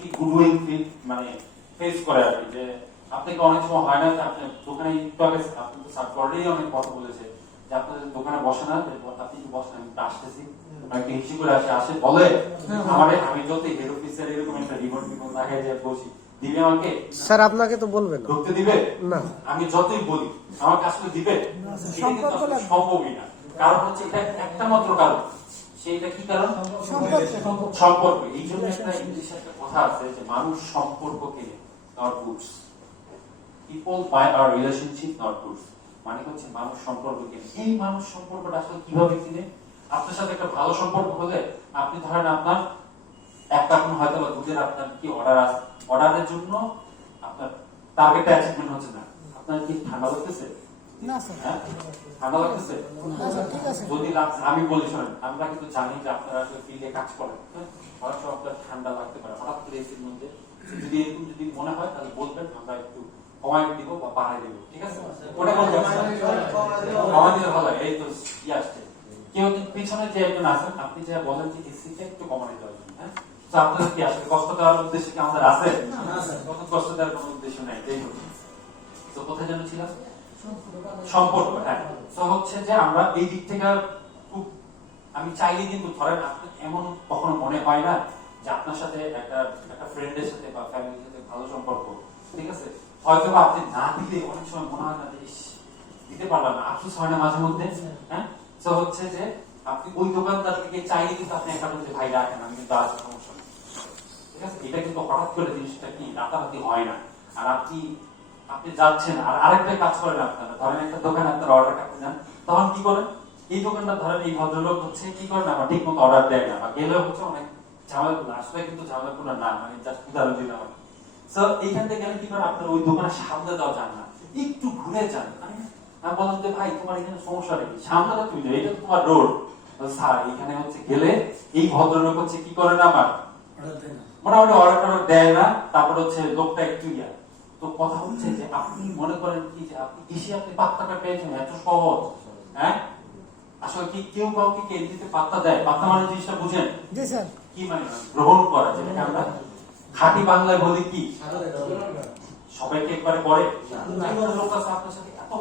কি গুডউইল মানে ফেস করে আর কি, যে আপনাকে অনেক সময় হয় না যে আপনি দোকানে একটু আগে আপনি তো সার্ভারেই অনেক কথা বলেছে যে আপনাদের দোকানে বসে না, আপনি কি বসেন, আমি তো আসতেছি, একটা হিসি করে আসে বলে আমারে, আমি যদি হেড অফিসার এরকম একটা রিমোট বিমোট লাগাই যে বসি, দিবে আমাকে? স্যার আপনাকে তো বলবে না, ঢুকতে দিবে না। আমি যতই বলি আমাকে আসলে দিবে? এটা কিন্তু আসলে সম্ভবই না। কারণ হচ্ছে এটা একটা মাত্র কারণ, সেইটা কি কারণ? সম্পর্ক। এই জন্য একটা ইংলিশে একটা কথা আছে যে মানুষ সম্পর্ককে not goods, people by our relationship not goods, মানে হচ্ছে মানুষ সম্পর্ককে। এই মানুষ সম্পর্কটা আসলে কিভাবে কিনে? আপনার সাথে একটা ভালো সম্পর্ক হলে আপনি ধরেন আপনার একটা এখন হয়তো বা দুধের আপনার কি অর্ডার আছে, অর্ডারের জন্য আপনার টার্গেটটা অ্যাচিভমেন্ট হচ্ছে না, আপনার কি ঠান্ডা লাগতেছে? না স্যার। হ্যাঁ, ঠান্ডা লাগতেছে? ঠিক আছে। যদি আমি বলি শোনেন, আমরা কিন্তু জানি যে আপনারা আসলে ফিল্ডে কাজ করেন, হয়তো আপনার ঠান্ডা লাগতে পারে হঠাৎ করে এসির মধ্যে, যদি এরকম যদি মনে হয় তাহলে বলবেন, আমরা একটু কমাই দিব বা বাড়াই দিব, ঠিক আছে? ওটা বলবেন, কমাই দিলে ভালো হয়। এই তো কি আসছে, কেউ কিন্তু পিছনে যে একজন আছেন, আপনি যে বলেন যে এসিটা একটু কমাই দেওয়ার জন্য, হ্যাঁ, তো আপনাদের কি আসলে কষ্ট দেওয়ার উদ্দেশ্য কি আমাদের আছে? কষ্ট দেওয়ার কোনো উদ্দেশ্য নাই। তাই তো কোথায় যেন ছিলাম? সম্পর্ক। হ্যাঁ, তো হচ্ছে যে আমরা এই দিক থেকে খুব, আমি চাইলে কিন্তু ধরেন আপনার এমন কখনো মনে হয় না যে আপনার সাথে একটা ফ্রেন্ডের সাথে বা ফ্যামিলির সাথে ভালো সম্পর্ক, ঠিক আছে, হয়তো আপনি না দিলে অনেক সময় মনে হয় না যে দিতে পারলাম না, আফসোস হয় না মাঝে মধ্যে? হ্যাঁ, তো হচ্ছে যে আপনি ওই দোকানদার থেকে চাইলে কিন্তু আপনি একটা বলতে ভাই রাখেন, আমি কিন্তু আছে, সমস্যা নেই, ঠিক আছে? এটা কিন্তু হঠাৎ করে জিনিসটা কি রাতারাতি হয় না। আর আপনি যাচ্ছেন আর আরেকটা কাজ করেন, আপনারা ধরেন একটা দোকানে আপনার অর্ডার কাটতে যান, তখন কি করেন? এই দোকানটা ধরেন এই ভদ্রলোক হচ্ছে কি করেন, আমার ঠিক মতো অর্ডার দেয় না, বা গেলে হচ্ছে অনেক ঝামেলা, আসলে কিন্তু ঝামেলাপূর্ণ না, মানে জাস্ট উদাহরণ দিলাম। তো এইখান থেকে গেলে কি করেন, আপনার ওই দোকানের সামনে দাও যান না, একটু ঘুরে যান। আমি বললাম যে ভাই তোমার এখানে সমস্যা নেই, সামনে তো তুমি যাও, এটা তো তোমার রোড। স্যার এখানে হচ্ছে গেলে এই ভদ্রলোক হচ্ছে কি করে না, আমার মোটামুটি অর্ডার দেয় না, তারপর হচ্ছে লোকটা একটু ইয়া। তো কথা হচ্ছে যে আপনি মনে করেন কি যে আপনি এসে আপনি পাত্তাটা পেয়েছেন, এত সহজ? হ্যাঁ, আসলে কি কেউ কাউকে কে দিতে পাত্তা দেয়? পাত্তা মানে জিনিসটা বুঝেন কি, মানে গ্রহণ করা, যেটাকে আমরা খাঁটি বাংলায় বলি কি, সবাইকে একবারে করে। লোক আছে আপনার সাথে এত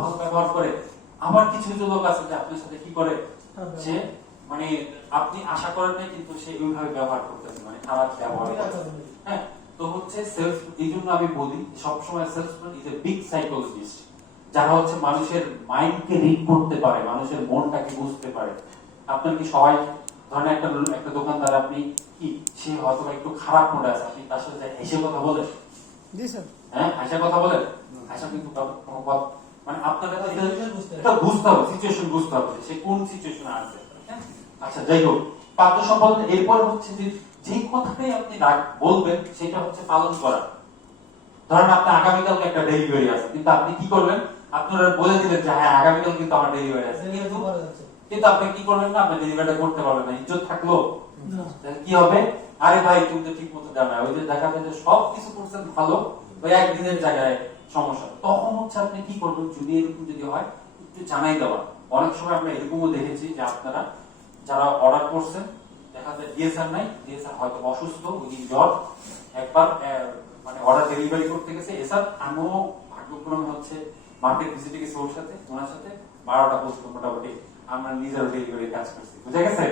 ভালো ব্যবহার করে, আবার কিছু কিছু লোক আছে যে আপনার সাথে কি করে, যে মানে আপনি আশা করেন না কিন্তু সে ওইভাবে ব্যবহার করতেছে, মানে খারাপ ব্যবহার করতেছে। হ্যাঁ, তো হচ্ছে সেলস, এই জন্য আমি বলি সবসময় salesman is a big psychologist, যারা হচ্ছে মানুষের মাইন্ডকে রিড করতে পারে, মানুষের মনটাকে বুঝতে পারে। আপনার কি সবাই ধরেন একটা দোকানদার, আপনি কি সে হয়তো একটু খারাপ মোডে আছে, আপনি তার সাথে হেসে কথা বলেন? হ্যাঁ, হাসা কথা বলেন? হাসা কিন্তু মানে আপনাকে এটা বুঝতে হবে, সিচুয়েশন বুঝতে হবে সে কোন সিচুয়েশনে আছে। আচ্ছা, যাই হোক, পাত্র সম্পাদন এরপর হচ্ছে যে কথাটাই আপনি বলবেন সেটা হচ্ছে পালন করা। ধরেন আপনার আগামীকালকে একটা ডেলিভারি আছে, কিন্তু আপনি কি করবেন, আপনারা বলে দিলেন যে হ্যাঁ আগামীকাল কিন্তু আমার ডেলিভারি আছে, কিন্তু আপনি কি করবেন না, আপনি ডেলিভারিটা করতে পারবেন না, ইজ্জত থাকলো? কি হবে? আরে ভাই তুমি তো ঠিক মতো জানা, ওই যে দেখা যায় যে সবকিছু করছেন ভালো, ওই একদিনের জায়গায় সমস্যা, তখন হচ্ছে আপনি কি করবেন, যদি এরকম যদি হয় একটু জানাই দেওয়া। অনেক সময় আমরা এরকমও দেখেছি যে আপনারা যারা অর্ডার করছেন, দেখা যায় ডিএসআর নাই, ডিএসআর হয়তো অসুস্থ, ওই দিন জ্বর, একবার মানে অর্ডার ডেলিভারি করতে গেছে এসআর, আমিও ভাগ্যক্রমে হচ্ছে মার্কেট ভিজিটে গেছি ওর সাথে, ওনার সাথে 12টা পর্যন্ত মোটামুটি আমরা নিজের ডেলিভারি কাজ করছি, বুঝা গেছে?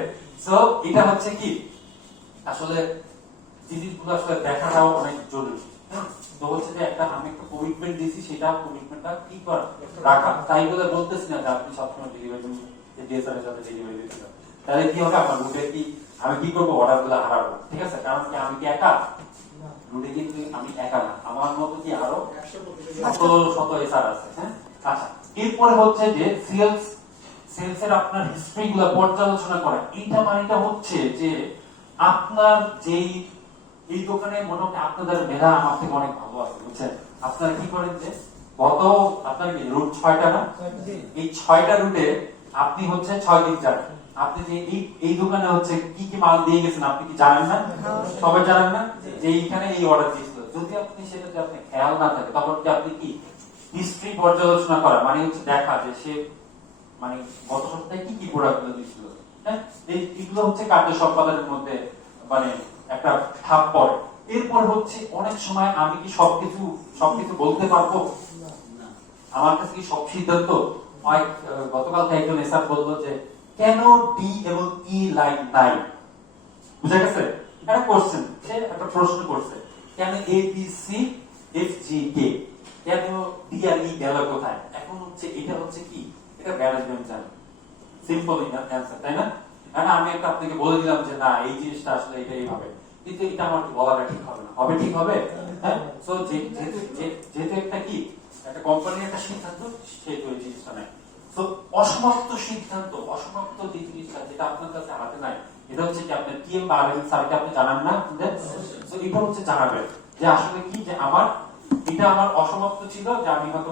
সো এটা হচ্ছে কি আসলে জিনিসগুলো আসলে দেখাটাও অনেক জরুরি। তো হচ্ছে যে আমি একটা কমিটমেন্ট দিয়েছি, সেটা কমিটমেন্টটা কি করা রাখা, তাই বলে বলতেছি না যে আপনি সবসময় ডেলিভারি ডিএসআর এর সাথে ডেলিভারি দিতে চান, তাহলে কি হবে, আপনার রুটে কি আমি কি করবো, অর্ডার গুলো হারাবো, ঠিক আছে? কারণ কি আমি কি একা রুটে, কিন্তু আমি একা না, আমার মতো কি আরো শত এসআর আছে। হ্যাঁ, আচ্ছা, এরপরে হচ্ছে যে সেলসের আপনার হিস্ট্রি গুলো পর্যালোচনা করা। এইটা মানেটা হচ্ছে যে আপনার যেই এই দোকানে মনে হয় আপনাদের মেধা আমার থেকে অনেক ভালো আছে, বুঝছেন? আপনারা কি করেন যে গত আপনার রুট 6টা না, এই 6টা রুটে আপনি হচ্ছে 6 দিন যান, আপনি যে এই দোকানে হচ্ছে কি কি মাল দিয়ে গেছেন আপনি কি জানেন না? সবাই জানেন না যে এইখানে এই অর্ডার দিয়েছিল, যদি আপনি সেটাতে আপনি খেয়াল না থাকে, তখন কি আপনি কি হিস্ট্রি পর্যালোচনা করা, মানে হচ্ছে দেখা যে সে মানে গত সপ্তাহে কি কি প্রোডাক্ট গুলো দিয়েছিল। হ্যাঁ, এইগুলো হচ্ছে কার্য সম্পাদনের মধ্যে মানে একটা ঠাপ পড়ে। এরপর হচ্ছে অনেক সময় আমি কি সবকিছু বলতে পারবো? আমার কাছে কি সব সিদ্ধান্ত? গতকালকে একজন এসআর বললো যে কেন ডি এবং ই লাইন নাই, বুঝা গেছে? একটা কোশ্চেন, সে একটা প্রশ্ন করছে, কেন A B C F G কে, কেন ডি আর ই গেল কোথায়? এখন হচ্ছে এটা হচ্ছে কি, এটা ম্যানেজমেন্ট জানে, সিম্পল অ্যান্সার, তাই না? আমি একটা আপনাকে বলে দিলাম যে না এই জিনিসটা আসলে এটা এইভাবে, কিন্তু এটা আমার বলাটা ঠিক হবে না, হবে ঠিক হবে? হ্যাঁ, সো যেহেতু একটা কি একটা কোম্পানির একটা সিদ্ধান্ত, সেহেতু এই জিনিসটা নাই। তো অসমাপ্ত সিদ্ধান্ত, অসমাপ্ত যে জিনিসটা যেটা আপনার কাছে হাতে নাই, এটা হচ্ছে কি আপনার টিএম বা আরএম স্যারকে আপনি জানান না, তো এটা হচ্ছে জানাবেন যে আসলে কি যে আমার এটা আমার অসমাপ্ত ছিল, যে আমি হয়তো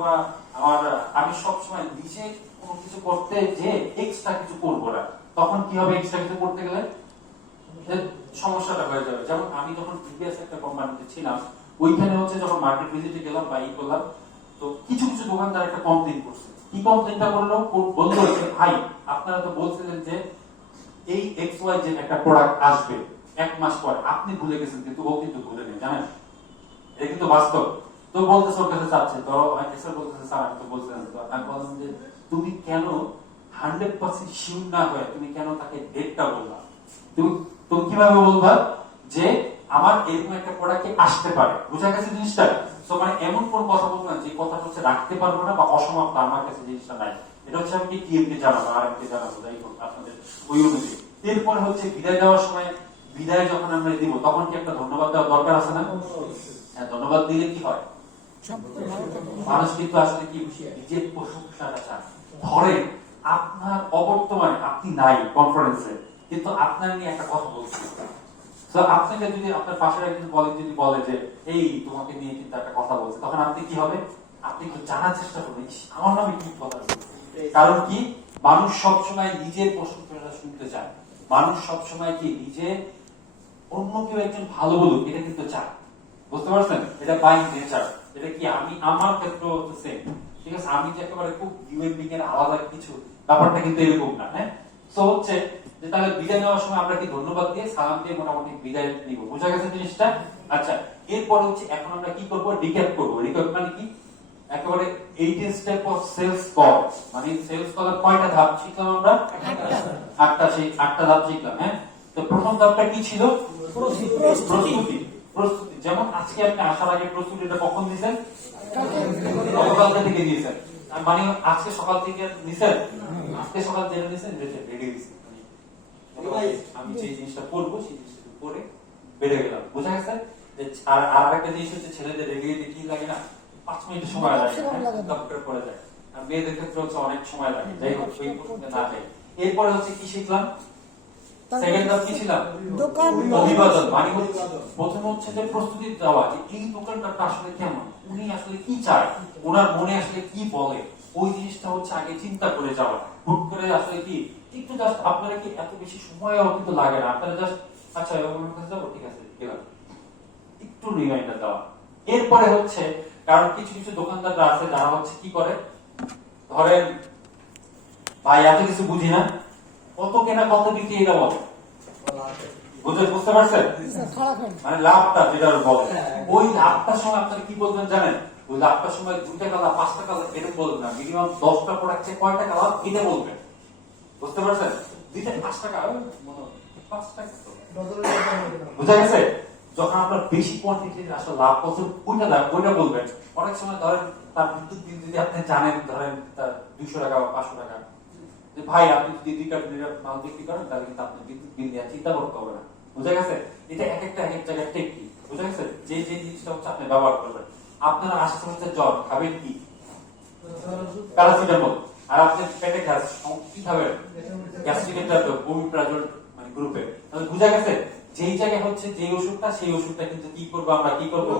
আমি সবসময় নিজে কোনো কিছু করতে যে এক্সট্রা কিছু করবো না, তখন কি হবে? এক্সট্রা কিছু করতে গেলে সমস্যাটা হয়ে যাবে। যেমন আমি যখন প্রিভিয়াস একটা কোম্পানিতে ছিলাম, ওইখানে হচ্ছে যখন মার্কেট ভিজিটে গেলাম বা ই করলাম, তো কিছু দোকানদার একটা কমপ্লেইন করছে। কি কমপ্লেইনটা করলো? বললো যে ভাই আপনারা তো বলছিলেন যে এই এক্স ওয়াই যে একটা প্রোডাক্ট আসবে 1 মাস পরে, আপনি ভুলে গেছেন, কিন্তু ও কিন্তু ভুলে নেই, জানেন? এটা কিন্তু বাস্তব। তো বলতেছে ওর কাছে চাচ্ছে, তো এক্সেল বলতেছে স্যার আমি তো বলছিলাম, তো আমি বললাম যে তুমি কেন 100% শিওর না হয়ে তুমি কেন তাকে ডেটটা বললা? তুমি কিভাবে বলবা যে আমার এরকম একটা প্রোডাক্ট আসতে পারে? বুঝা গেছে জিনিসটা? তো মানে এমন কোন কথা বলবো না যে কথাটা হচ্ছে রাখতে পারবো না বা অসমাপ্ত, আমার কাছে জিনিসটা নাই। এটা হচ্ছে আমি টিএম কে জানাবো, আর এম কে জানাবো, যাই হোক আপনাদের ওই অনুযায়ী। এরপর হচ্ছে বিদায় দেওয়ার সময়, বিদায় যখন আমরা দিব তখন কি একটা ধন্যবাদ দেওয়া দরকার আছে না? হ্যাঁ, ধন্যবাদ দিলে কি হয়? মানুষ কিন্তু আসলে কি নিজের প্রশংসাটা চায়। ধরেন আপনার অবর্তমানে আপনি নাই কনফারেন্সে, কিন্তু আপনার নিয়ে একটা কথা বলছি, তো আপনাকে যদি আপনার পাশের একজন যদি বলে যে এই তোমাকে নিয়ে কিন্তু একটা কথা বলছে, তখন আপনি কি হবে? আপনি একটু জানার চেষ্টা করবেন আমার নামে কি কথা বলছে। কারণ কি, মানুষ সবসময় নিজের প্রশংসাটা শুনতে চায়, মানুষ সবসময় কি নিজে অন্য কেউ একজন ভালো বলুক এটা কিন্তু চায়, বুঝতে পারছেন? এটা বাই নেচার। এটা কি আমি আমার ক্ষেত্রেও সেম, ঠিক আছে? আমি যে একেবারে খুব ইউএনবি এর আলাদা কিছু, ব্যাপারটা কিন্তু এরকম না। হ্যাঁ, তো হচ্ছে যে তাহলে বিদায় নেওয়ার সময় আমরা কি ধন্যবাদ দিয়ে সালাম দিয়ে মোটামুটি বিদায় নিব, বুঝা গেছে জিনিসটা? আচ্ছা, এরপর হচ্ছে এখন আমরা কি করব? রিক্যাপ করব। রিক্যাপ মানে কি? একেবারে 18 স্টেপ অফ সেলস কল, মানে সেলস কলের কয়টা ধাপ শিখলাম আমরা? 8টা। সেই 8টা ধাপ শিখলাম। হ্যাঁ, তো প্রথম ধাপটা কি ছিল? প্রস্তুতি। প্রস্তুতি যেমন আজকে আপনি আসার আগে প্রস্তুতিটা কখন দিয়েছেন? গতকালকে থেকে দিয়েছেন, মানে আজকে সকাল থেকে দিয়েছেন, আজকে সকাল থেকে দিয়েছেন, রেডি দিয়েছেন, আমি যে জিনিসটা করবো সেই জিনিসটা করে বেড়ে গেলাম, বুঝা গেছে? আর আরেকটা জিনিস হচ্ছে ছেলেদের রেডি হতে কি লাগে না, 5 মিনিট সময় লাগে, ডক্টর পড়ে যায়, আর মেয়েদের ক্ষেত্রে হচ্ছে অনেক সময় লাগে। যাই হোক, সেই প্রশ্নে না যাই। এরপরে হচ্ছে কি শিখলাম? সেকেন্ড ধাপ কি ছিল? অভিবাদন। মানে হচ্ছে প্রথম হচ্ছে যে প্রস্তুতি দেওয়া, যে এই দোকানদারটা আসলে কেমন, উনি আসলে কি চায়, ওনার মনে আসলে কি বলে, ওই জিনিসটা হচ্ছে আগে চিন্তা করে যাওয়া। হুট করে আসলে কি একটু জাস্ট আপনারা কি এত বেশি সময়ও কিন্তু লাগে না, আপনারা জাস্ট আচ্ছা ওনার কাছে যাবো, ঠিক আছে গেলাম, একটু রিমাইন্ডার দেওয়া। এরপরে হচ্ছে কারণ কিছু দোকানদাররা আছে যারা হচ্ছে কি করে, ধরেন ভাই এত কিছু বুঝি না, কত কেনা কত বিক্রি এটা বলে, বুঝতে পারছেন? মানে লাভটা যেটা বলে, ওই লাভটার সময় আপনারা কি বলবেন জানেন? ওই লাভটার সময় 2 টাকা লাভ, 5 টাকা লাভ এটা বলবেন না, মিনিমাম 10টা প্রোডাক্টে কয় টাকা লাভ এটা বলবেন, বুঝতে পারছেন? 5 টাকা, 5 টাকা, বুঝা গেছে? যখন আপনার বেশি কোয়ান্টিটির আসলে লাভ কত ওইটা বলবেন। অনেক সময় ধরেন তার বিদ্যুৎ বিল যদি আপনি জানেন, ধরেন তার 200 টাকা বা 500 টাকা, যে ভাই আপনি যদি 2 কার্ড মাল বিক্রি করেন তাহলে কিন্তু আপনি বিদ্যুৎ বিল নিয়ে চিন্তা করতে হবে না, বুঝা গেছে? এটা এক জায়গায় টেকনিক, বুঝা গেছে? যে জিনিসটা হচ্ছে আপনি ব্যবহার করবেন। আপনার আসতে হচ্ছে জ্বর, খাবেন কি? প্যারাসিটামল। আর আপনি পেটে গ্যাস, কি খাবেন? গ্যাস্ট্রিক ট্যাবলেট, ওমিপ্রাজল, মানে গ্রুপে। তাহলে বুঝা গেছে? যেই জায়গায় হচ্ছে যে ওষুধটা, সেই ওষুধটা কিন্তু কি করবো আমরা, কি করবো?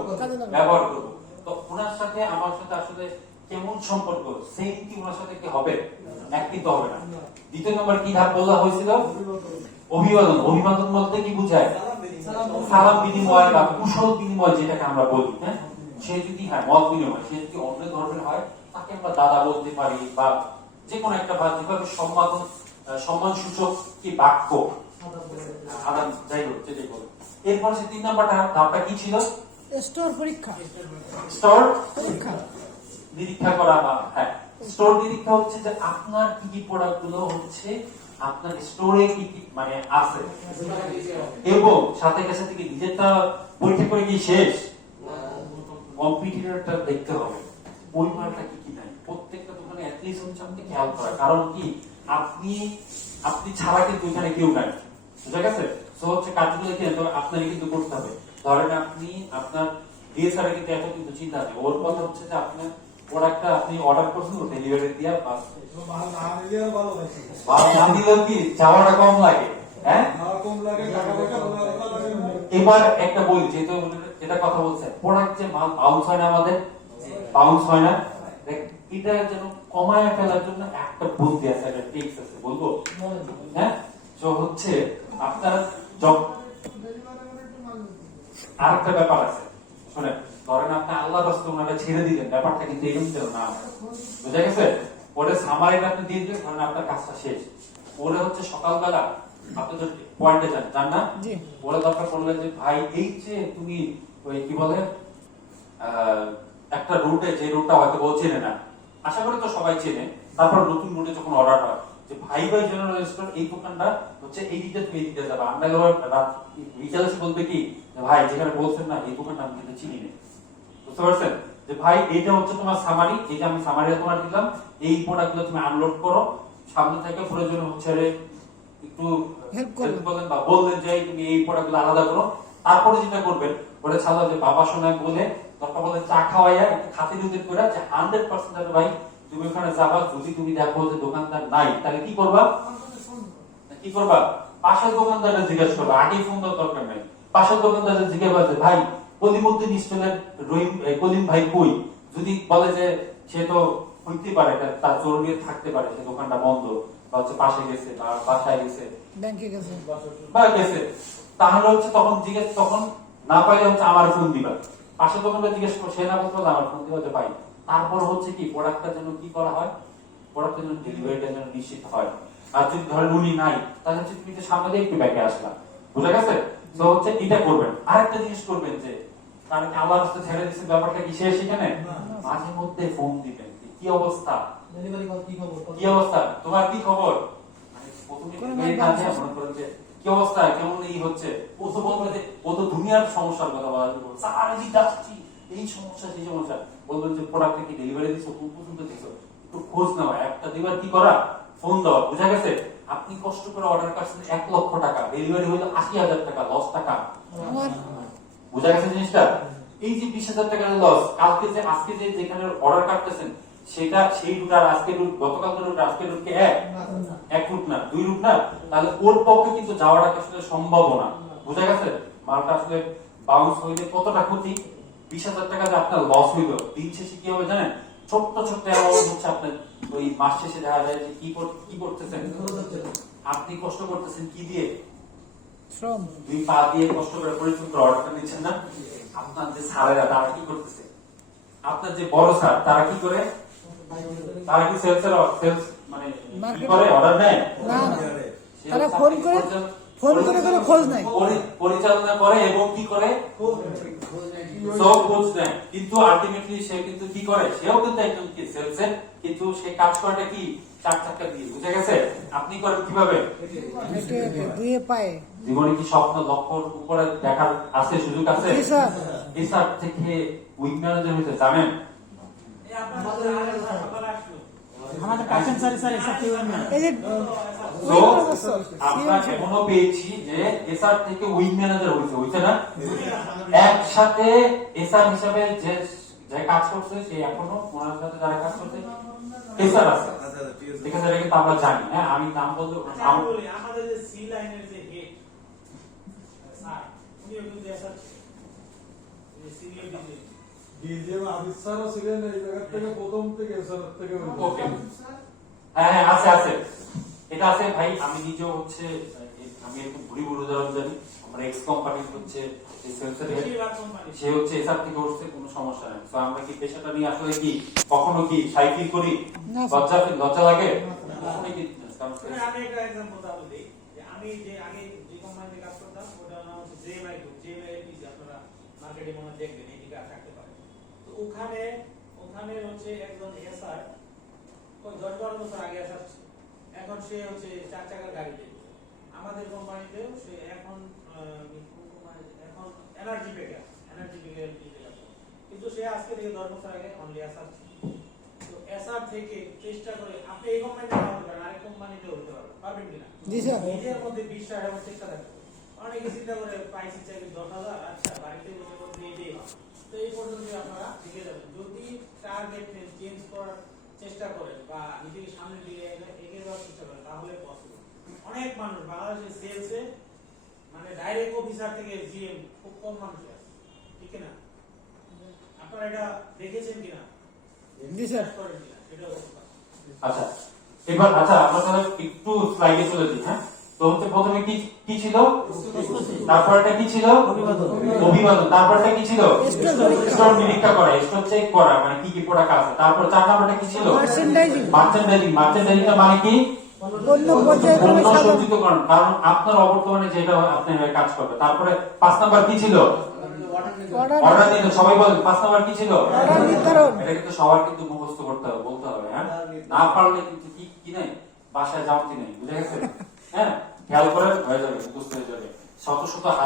ব্যবহার করবো। তো ওনার সাথে আমার সাথে আসলে কেমন সম্পর্ক, সেম কি ওনার সাথে কি হবে? এক কিন্তু হবে না। দ্বিতীয় নম্বর কি ধাপ বলা হয়েছিল? অভিবাদন। অভিবাদন বলতে কি বুঝায়? সালাম বিনিময় বা কুশল বিনিময় যেটাকে আমরা বলি। হ্যাঁ, সে যদি মত বিনিময়, সে যদি অন্য ধর্মের হয় তাকে আমরা দাদা বলতে পারি, বা যে কোনো একটা, বা যেভাবে সম্মান সূচক কি বাক্য আদান, যাই হোক যেটাই বলো, এরপর সে 3 নাম্বার ধাপটা কি ছিল? স্টোর পরীক্ষা স্টোর পরীক্ষা নিরীক্ষা করা বা হ্যাঁ স্টোর নিরীক্ষা হচ্ছে যে আপনার কি কি প্রোডাক্ট গুলো হচ্ছে আপনার স্টোরে কি কি মানে আছে এবং সাথে সাথে কি নিজেরটা পরীক্ষা করে কি শেষ কম্পিটিটরটা দেখতে হবে ওই মালটা কি কি নাই প্রত্যেকটা দোকানে অ্যাটলিস্ট হচ্ছে আপনি খেয়াল করা কারণ কি আপনি আপনি ছাড়া কিন্তু এখানে কেউ নাই বুঝা গেছে তো হচ্ছে কাজগুলো কি আপনারই কিন্তু করতে হবে ধরেন আপনি আপনার ডিএসআর এর কিন্তু এত কিন্তু চিন্তা নেই ওর কথা হচ্ছে যে আপনার প্রোডাক্টটা আপনি অর্ডার করছেন ডেলিভারি দিয়া পাস ভালো না দিলেও কি চাওয়াটা কম লাগে হ্যাঁ এবার একটা বলি যেহেতু এটা কথা বলছে প্রোডাক্ট যে মাল বাউন্স হয় না আমাদের বাউন্স হয় না এটা যেন কমায় ফেলার জন্য একটা বুদ্ধি আছে একটা টিপস আছে বলবো হ্যাঁ তো হচ্ছে আপনারা আরেকটা ব্যাপার আছে শুনেন ধরেন আপনি আল্লাহর রাস্তা ওনারা ছেড়ে দিলেন ব্যাপারটা কিন্তু এরকম ছিল না বুঝা গেছে ওরে সামারিটা আপনি দিয়ে দিলেন কারণ আপনার কাজটা শেষ ওরে হচ্ছে সকালবেলা আপনি তো পয়েন্টে যান না ওরা দরকার পড়লে যে ভাই এই যে তুমি ওই কি বলে একটা রুটে যে রুটটা হয়তো ও চেনে না আশা করি তো সবাই চেনে তারপর নতুন রুটে যখন অর্ডার হয় যে ভাই ভাই জেনারেল স্টোর এই দোকানটা হচ্ছে এই দিকটা তুমি এই দিকটা যাবা আমরা রাত বিকালে এসে বলবে কি ভাই যেখানে বলছেন না এই দোকানটা আমি কিন্তু চিনি না বুঝতে পারছেন যে ভাই এইটা হচ্ছে তোমার সামারি এইটা আমি সামারি তোমার দিলাম এই প্রোডাক্টগুলো তুমি আনলোড করো সামনে থেকে প্রয়োজন হচ্ছে একটু হেল্প করবেন বা বললেন যে তুমি এই প্রোডাক্টগুলো আলাদা করো তারপরে যেটা করবেন ওটা ছাড়া যে বাবা শোনায় বলে দরকার বলে চা খাওয়াইয়া খাতির উদির করে যে 100% ভাই তুমি ওখানে যাবা যদি তুমি দেখো যে দোকানদার নাই তাহলে কি করবা পাশের দোকানদারের জিজ্ঞেস করবা আগে ফোন দেওয়ার দরকার নাই পাশের দোকানদারের জিজ্ঞাসা করবে ভাই কলিমউদ্দিন স্টোরের রহিম কলিম ভাই কই যদি বলে যে সে তো হইতে পারে তার জরুরি থাকতে পারে সে দোকানটা বন্ধ বা হচ্ছে পাশে গেছে বা বাসায় গেছে ব্যাংকে গেছে বা গেছে তাহলে হচ্ছে তখন না পাইলে হচ্ছে আমার ফোন দিবা পাশের দোকানটা জিজ্ঞেস করো সে না বলতে পারলে আমার ফোন দিবা যে ভাই তারপর হচ্ছে কি প্রোডাক্টটা যেন কি করা হয় প্রোডাক্টটা যেন ডেলিভারিটা যেন নিশ্চিত হয় আর যদি ধরেন উনি নাই তাহলে হচ্ছে তুমি তো সামনে দিয়ে একটু ব্যাগে আসলা বুঝা গেছে তো হচ্ছে এটা করবেন আরেকটা জিনিস করবেন যে কারণ আল্লাহ রাস্তা ছেড়ে দিচ্ছে ব্যাপারটা কি শেষ এখানে মাঝে মধ্যে ফোন দিবেন কি অবস্থা ডেলিভারি কল কি অবস্থা তোমার কি খবর মানে প্রথমে মনে করেন যে কি অবস্থা কেমন এই হচ্ছে ও তো বলবে যে ও তো দুনিয়ার সমস্যার কথা বলা স্যার আমি যাচ্ছি এই সমস্যা সেই সমস্যা বলবেন যে প্রোডাক্টটা কি ডেলিভারি দিছো কোন পর্যন্ত দিছো একটু খোঁজ নেওয়া একটা দিবার কি করা ফোন দেওয়া বুঝা গেছে আপনি কষ্ট করে অর্ডার করছেন 1 লক্ষ টাকা ডেলিভারি হলো 80,000 টাকা লস টাকা বুঝা গেছে জিনিসটা এই যে 20,000 টাকার লস কালকে যে আজকে যে যেখানে অর্ডার কাটতেছেন সেটা সেই রুট আর আজকের রুট গতকালকের রুট আজকের রুট কি এক রুট না 2 রুট না তাহলে ওর পক্ষে কিন্তু যাওয়াটা আসলে সম্ভব না বুঝা গেছে মালটা আসলে বাউন্স হইলে কতটা ক্ষতি 20,000 টাকা যে আপনার লস হইলো দিন শেষে কি হবে জানেন ছোট্ট অ্যামাউন্ট হচ্ছে আপনার ওই মাস শেষে দেখা যায় যে কি করতেছেন আপনি কষ্ট করতেছেন কি দিয়ে শ্রম দুই পা দিয়ে কষ্ট করে পরিশ্রম করে অর্ডারটা নিচ্ছেন না আপনার যে স্যারেরা তারা কি করতেছে আপনার যে বড় স্যার তারা কি করে তারা কি সেলস মানে কি করে অর্ডার নেয় না তারা ফোন করে খোঁজ নেয় পরিচালনা করে এবং কি করে সব খোঁজ নেয় কিন্তু আলটিমেটলি সে কিন্তু কি করে সেও কিন্তু একজন কি সেলসের কিন্তু সে কাজ করাটা কি 4 চাকা দিয়ে বুঝে গেছে আপনি করেন কিভাবে দুয়ে পায়ে জীবনে কি স্বপ্ন লক্ষ্যর উপরে দেখার আছে সুযোগ আছে স্যার থেকে উইক ম্যানেজার হইতে জানেন আমাদের কাছেন স্যার এসব কেউ না এই যে আমরা এখনো পেয়েছি যে এসআর থেকে উইক ম্যানেজার হইছে না একসাথে এসআর হিসাবে যে কাজ করছে সে এখনো ওনার সাথে যারা কাজ করছে এসআর আছে ঠিক আছে এটা কিন্তু আমরা জানি হ্যাঁ আমি নাম বলবো আমাদের যে সি লাইনের যে হেড স্যার উনি কিন্তু এসআর সিনিয়র ডিজে আবিষ্কারও ছিলেন এই জায়গা থেকে প্রথম থেকে এসআর থেকে ওকে হ্যাঁ আছে এটা আছে ভাই আমি নিজেও হচ্ছে আমি একটু ভুরি উদাহরণ জানি আমরা এক্স কোম্পানি হচ্ছে সে হচ্ছে এসআর থেকে উঠছে কোনো সমস্যা নেই তো আমরা কি পেশাটা নিয়ে আসলে কি কখনো কি সাইকেল করি লজ্জা লাগে কখনোই কি আমি একটা एग्जांपल বলি যে আমি যে আগে যে কোম্পানিতে কাজ করতাম ওটা নাম হচ্ছে জেএমআই গ্রুপ মার্কেটে মনে হয় দেখবেন এইদিকে থাকতে পারে। তো ওখানে ওখানে হচ্ছে একজন এসআর 10-12 বছর আগে এসআর, এখন সে হচ্ছে 4 চাকার গাড়িতে। আমাদের কোম্পানিতেও সে এখন এখন এনার্জি ব্যাকআপ কিন্তু সে আজকে থেকে 10 বছর আগে অনলি এসআর ছিল। তো এসআর থেকে চেষ্টা করে আপনি এই কোম্পানিতে না হতে পারেন, আরেক কোম্পানিতে হতে পারবেন কিনা? জি স্যার। নিজের মধ্যে বিশ্বাস এবং চেষ্টা থাকতে হবে। অনেকে চিন্তা করে পাইছি চাকরি 10,000, আচ্ছা বাড়িতে বসে বসে এটাই হবে। তো এই পর্যন্ত আপনারা শিখে যাবেন। যদি টার্গেট চেঞ্জ করার চেষ্টা করেন বা নিজেকে সামনে দিকে এগিয়ে যাওয়ার চেষ্টা করেন তাহলে পসিবল। অনেক মানুষ বাংলাদেশের সেলসে মানে ডাইরেক্ট অফিসার থেকে জিএম খুব কম মানুষ আছে, ঠিক না? আপনারা এটা দেখেছেন কিনা? জি স্যার। করেন কিনা সেটা হচ্ছে কথা। আচ্ছা এবার আচ্ছা আমরা তাহলে একটু স্লাইডে চলে যাই। হ্যাঁ, তো হচ্ছে প্রথমে কি কি ছিল, তারপরটা কি ছিল, অভিবাদন, তারপরটা কি ছিল, স্টোর নিরীক্ষা করা, স্টোর চেক করা, মানে কি কি প্রোডাক্ট আছে। তারপর 4 নাম্বারটা কি ছিল, মার্চেন্ডাইজিং। মার্চেন্ডাইজিংটা মানে কি, পণ্য পর্যায়ক্রমে পণ্য সাজানো। সজ্জিতকরণ, কারণ আপনার অবর্তমানে যেটা হয় আপনি এভাবে কাজ করবে। তারপরে 5 নাম্বার কি ছিল, অর্ডার দিন। সবাই বলেন 5 নাম্বার কি ছিল, অর্ডার নির্ধারণ। এটা কিন্তু সবার কিন্তু মুখস্থ করতে হবে, বলতে হবে। হ্যাঁ, না পারলে কিন্তু কি নাই, বাসায় যাওয়াতি নেই, বুঝে গেছে? হ্যাঁ, খেয়াল করেন, হয়ে যাবে, মুখস্থ হয়ে যাবে। শত শত